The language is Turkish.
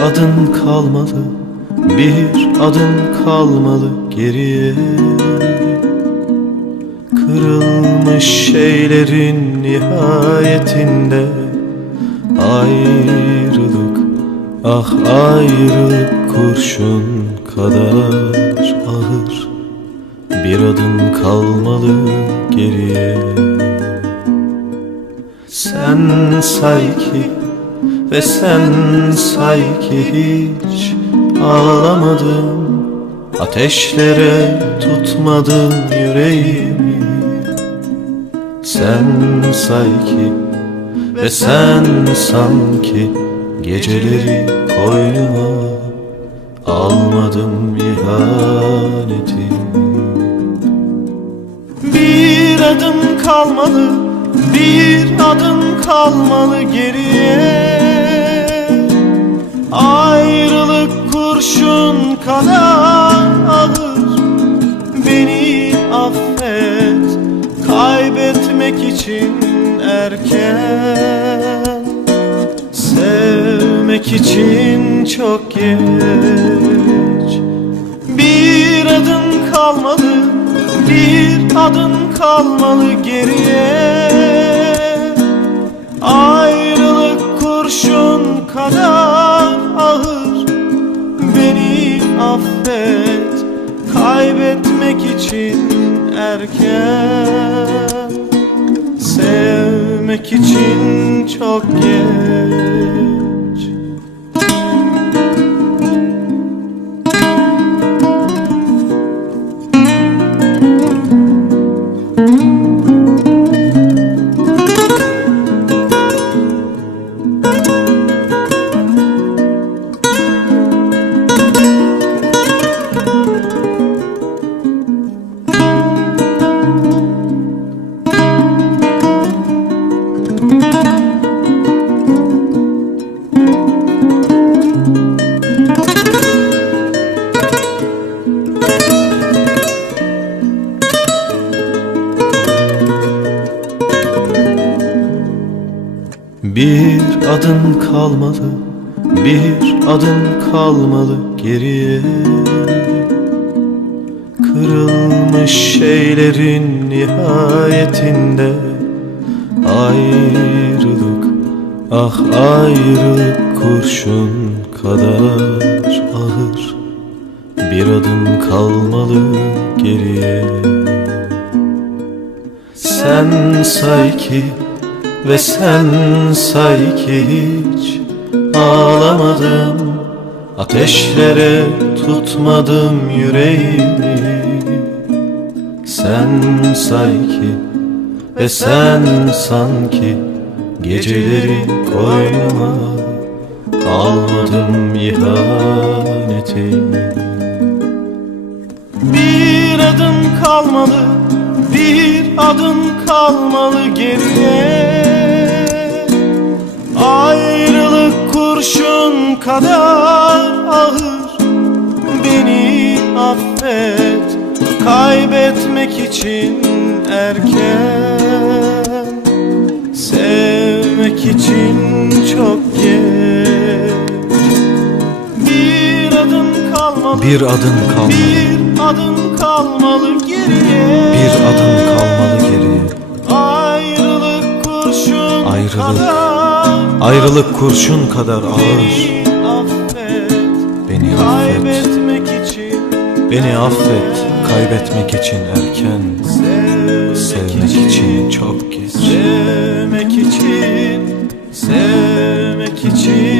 adım kalmalı Bir adım kalmalı geriye. Kırılmış şeylerin nihayetinde Ayrılık, ah ayrılık kurşun kadar ağır. Bir adım kalmalı geriye. Sen say ki ve sen say ki hiç ağlamadım Ateşlere tutmadın yüreğimi. Sen say ki ve sen sanki Geceleri koynuma almadım ihaneti. Bir adım kalmalı, bir adım kalmalı geriye Ayrılık kurşun kadar ağır. Beni affet, kaybetmek için erken. Sevmek için çok geç. Bir adım kalmalı, bir adım kalmalı geriye. Ayrılık kurşun kadar affet, kaybetmek için erken Sevmek için çok geç Bir adım kalmalı, bir adım kalmalı geriye. Kırılmış şeylerin nihayetinde Ayrılık, ah ayrılık kurşun kadar ağır. Bir adım kalmalı geriye. Sen say ki ve sen say ki hiç ağlamadım Ateşlere tutmadım yüreğimi. Sen say ki ve sen sanki Geceleri koynuma almadım ihaneti Bir adım kalmalı, bir adım kalmalı geriye kadar ağır. Beni affet, kaybetmek için erken. Sevmek için çok geç. Bir adım kalmalı Bir adım kalmalı, bir adım kalmalı geriye. Bir adım kalmalı geriye. Ayrılık kurşun Ayrılık, kadar Ayrılık kurşun kadar ağır. Kaybetmek için beni affet. Kaybetmek için erken, sevmek için çok geç. Sevmek için Sevmek için